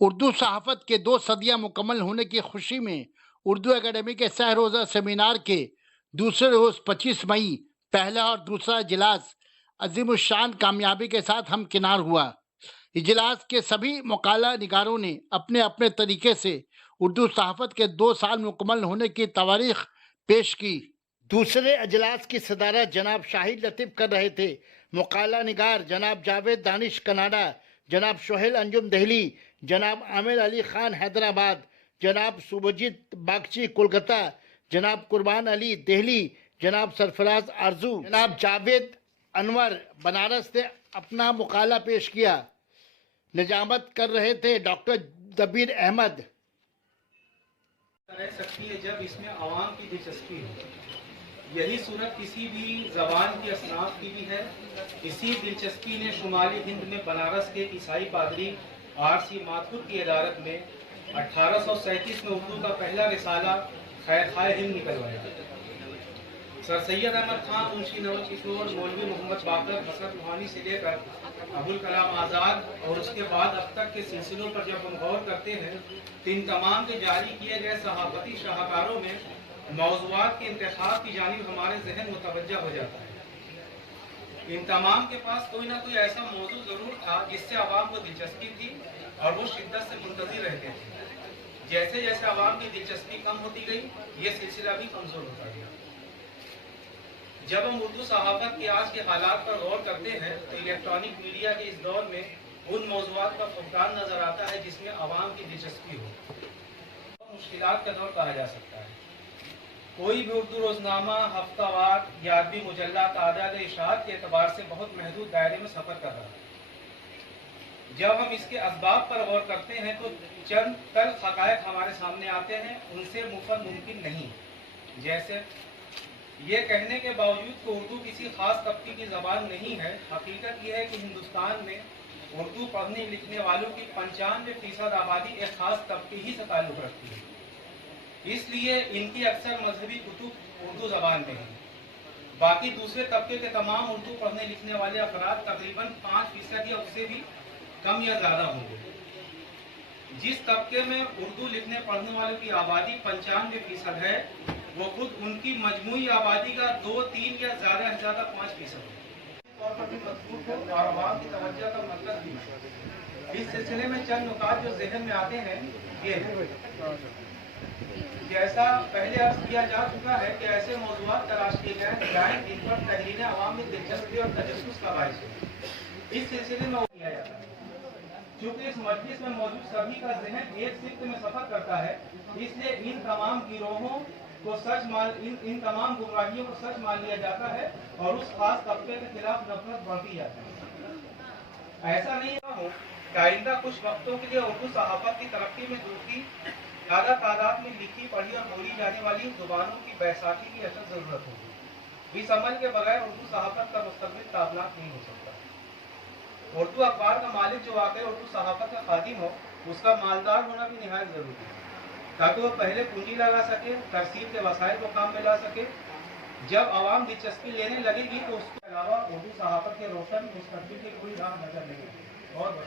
اردو صحافت کے 2 صدیاں مکمل ہونے کی خوشی میں اردو اکیڈمی کے سہ روزہ سیمینار کے دوسرے روز 25 مئی پہلا اور دوسرا اجلاس عظیم الشان کامیابی کے ساتھ ہمکنار ہوا۔ اجلاس کے سبھی مقالہ نگاروں نے اپنے اپنے طریقے سے اردو صحافت کے 2 سال مکمل ہونے کی تواریخ پیش کی۔ دوسرے اجلاس کی صدارت جناب شاہد لطیف کر رہے تھے۔ مقالہ نگار جناب جاوید دانش کناڈا، جناب سہیل انجم دہلی، جناب عامر علی خان حیدرآباد، جناب سبھجیت باگچی کولکتہ، جناب قربان علی دہلی، جناب سرفراز آرزو، جناب جاوید انور بنارس نے اپنا مقالہ پیش کیا۔ نظامت کر رہے تھے ڈاکٹر دبیر احمد۔ رہ سکتی ہے جب اس میں عوام کی دلچسپی ہو۔ یہی صورت کسی بھی زبان کی اصناف کی بھی ہے۔ اسی دلچسپی نے شمالی ہند میں بنارس کے عیسائی پادری آر.سی. ماتھر کی ادارت میں 1837 میں اردو کا پہلا رسالہ خیر ہند نکلوایا۔ سر سید احمد خان، منشی نول کشور، مولوی محمد باقر، حسرت روحانی سے لے کر ابوالکلام آزاد اور اس کے بعد اب تک کے سلسلوں پر جب ہم غور کرتے ہیں تو ان تمام کے جاری کیے گئے صحافتی شاہکاروں میں موضوعات کے انتخاب کی جانب ہمارے ذہن متوجہ ہو جاتا ہے۔ ان تمام کے پاس کوئی نہ کوئی ایسا موضوع ضرور تھا جس سے عوام کو دلچسپی تھی اور وہ شدت سے منتظر رہتے تھے۔ جیسے جیسے عوام کی دلچسپی کم ہوتی گئی، یہ سلسلہ بھی کمزور ہوتا گیا۔ جب ہم اردو صحافت کے آج کے حالات پر غور کرتے ہیں تو الیکٹرانک میڈیا کے اس دور میں ان موضوعات کا فقدان نظر آتا ہے جس میں عوام کی دلچسپی ہو۔ مشکلات کا دور کہا جا سکتا ہے۔ کوئی بھی اردو روزنامہ ہفتہ وار یا ادبی مجلہ تعداد اشاعت کے اعتبار سے بہت محدود دائرے میں سفر کر رہا ہے۔ جب ہم اس کے اسباب پر غور کرتے ہیں تو چند تلخ حقائق ہمارے سامنے آتے ہیں، ان سے مفر ممکن نہیں۔ جیسے یہ کہنے کے باوجود کہ اردو کسی خاص طبقے کی زبان نہیں ہے، حقیقت یہ ہے کہ ہندوستان میں اردو پڑھنے لکھنے والوں کی 95% آبادی ایک خاص طبقے ہی سے تعلق رکھتی ہے۔ اس لیے ان کی اکثر مذہبی کتب اردو زبان میں ہیں۔ باقی دوسرے طبقے کے تمام اردو پڑھنے لکھنے والے افراد تقریباً 5% یا اس سے بھی کم یا زیادہ ہوں گے۔ جس طبقے میں اردو لکھنے پڑھنے والوں کی آبادی 95% ہے، وہ خود ان کی مجموعی آبادی کا 2، 3 یا زیادہ سے زیادہ 5% ہے۔ اور عوام کی توجہ کا مرکز بھی ہے۔ اس سلسلے میں چند نکات جو ذہن میں آتے ہیں یہ ہے، جیسا پہلے عرض کیا جا چکا ہے کہ ایسے موضوعات تلاش کیے جائیں جن پر تحریر عوام میں دلچسپی اور تجسس کا باعث ہو۔ اس سلسلے میں وہ کیا جاتا ہے۔ چونکہ اس مجلس میں موجود سبھی کا ذہن ایک سمت میں سفر کرتا ہے، اس لیے ان تمام گروہوں کو ان تمام گمراہیوں کو سچ مان لیا جاتا ہے اور اس خاص طبقے کے خلاف نفرت بڑھتی جاتی ہے۔ ایسا نہیں ہو کہ آئندہ کچھ وقتوں کے لیے اردو صحافت کی ترقی میں دوسری زیادہ تعداد میں لکھی پڑھی اور بولی جانے والی زبانوں کی بیساکھی کی اشد ضرورت ہوگی۔ اس عمل کے بغیر اردو صحافت کا مستقبل تابناک نہیں ہو سکتا۔ اردو اخبار کا مالک جو واقعی اردو صحافت کا خادم ہو، اس کا مالدار ہونا بھی نہایت ضروری ہے تاکہ وہ پہلے پونجی لگا سکے، ترسیل کے وسائل کو کام میں لا سکے۔ جب عوام دلچسپی لینے لگے گی تو اس کے علاوہ اردو صحافت کے روشن مستقبل کی کوئی راہ نظر نہیں آئے۔